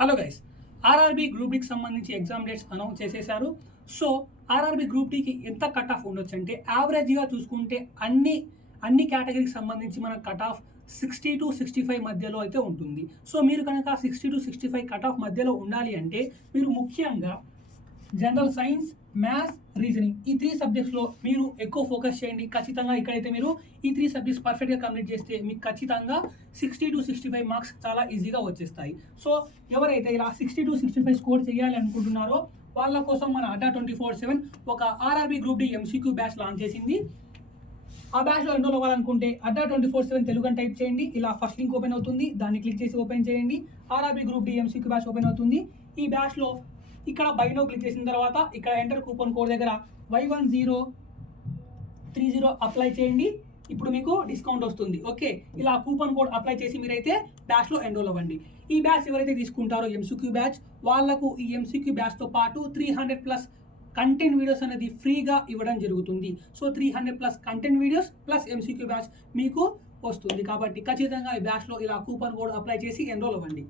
Hello guys, RRB group డికి సంబంధించి exam dates announce చేసేశారు. So RRB group డికి ఎంత cut off ఉండొచ్చు అంటే యావరేజ్గా చూసుకుంటే అన్ని కేటగిరీకి సంబంధించి మన కట్ ఆఫ్ 60 to 65 మధ్యలో అయితే ఉంటుంది. సో మీరు కనుక 60 to 65 కట్ ఆఫ్ మధ్యలో ఉండాలి అంటే మీరు ముఖ్యంగా జనరల్ సైన్స్, మ్యాథ్స్, రీజనింగ్ ఈ 3 సబ్జెక్ట్స్లో మీరు ఎక్కువ ఫోకస్ చేయండి. ఖచ్చితంగా ఇక్కడైతే మీరు ఈ 3 సబ్జెక్ట్స్ పర్ఫెక్ట్గా కంప్లీట్ చేస్తే మీకు ఖచ్చితంగా 60 to 65 మార్క్స్ చాలా ఈజీగా వచ్చేస్తాయి. సో ఎవరైతే ఇలా 60 to 65 స్కోర్ చేయాలి అనుకుంటున్నారో వాళ్ళ కోసం మన అడ్డా 24/7 ఒక RRB group D MCQ batch launch చేసింది. ఆ బ్యాచ్లో ఎన్రోల్ అవ్వాలనుకుంటే అడ్డా 24/7 తెలుగు అని టైప్ చేయండి. ఇలా ఫస్ట్ లింక్ ఓపెన్ అవుతుంది, దాన్ని క్లిక్ చేసి ఓపెన్ చేయండి. RRB group D MCQ batch open అవుతుంది. ఈ బ్యాచ్లో ఇక్కడ బై నౌ క్లిక్ చేసిన తర్వాత ఇక్కడ ఎంటర్ కూపన్ కోడ్ దగ్గర Y1030 అప్లై చేయండి. ఇప్పుడు మీకు డిస్కౌంట్ వస్తుంది. ఓకే, ఇలా కూపన్ కోడ్ అప్లై చేసి మీరైతే బ్యాచ్లో ఎన్రోల్ అవ్వండి. ఈ బ్యాచ్ ఎవరైతే తీసుకుంటారో ఎంసీక్యూ బ్యాచ్ వాళ్ళకు ఈ ఎంసీక్యూ బ్యాచ్తో పాటు 300+ కంటెంట్ వీడియోస్ అనేది ఫ్రీగా ఇవ్వడం జరుగుతుంది. So 300+ content videos plus MCQ batch మీకు వస్తుంది. కాబట్టి ఖచ్చితంగా ఈ బ్యాచ్లో ఇలా కూపన్ కోడ్ అప్లై చేసి ఎన్రోల్ అవ్వండి.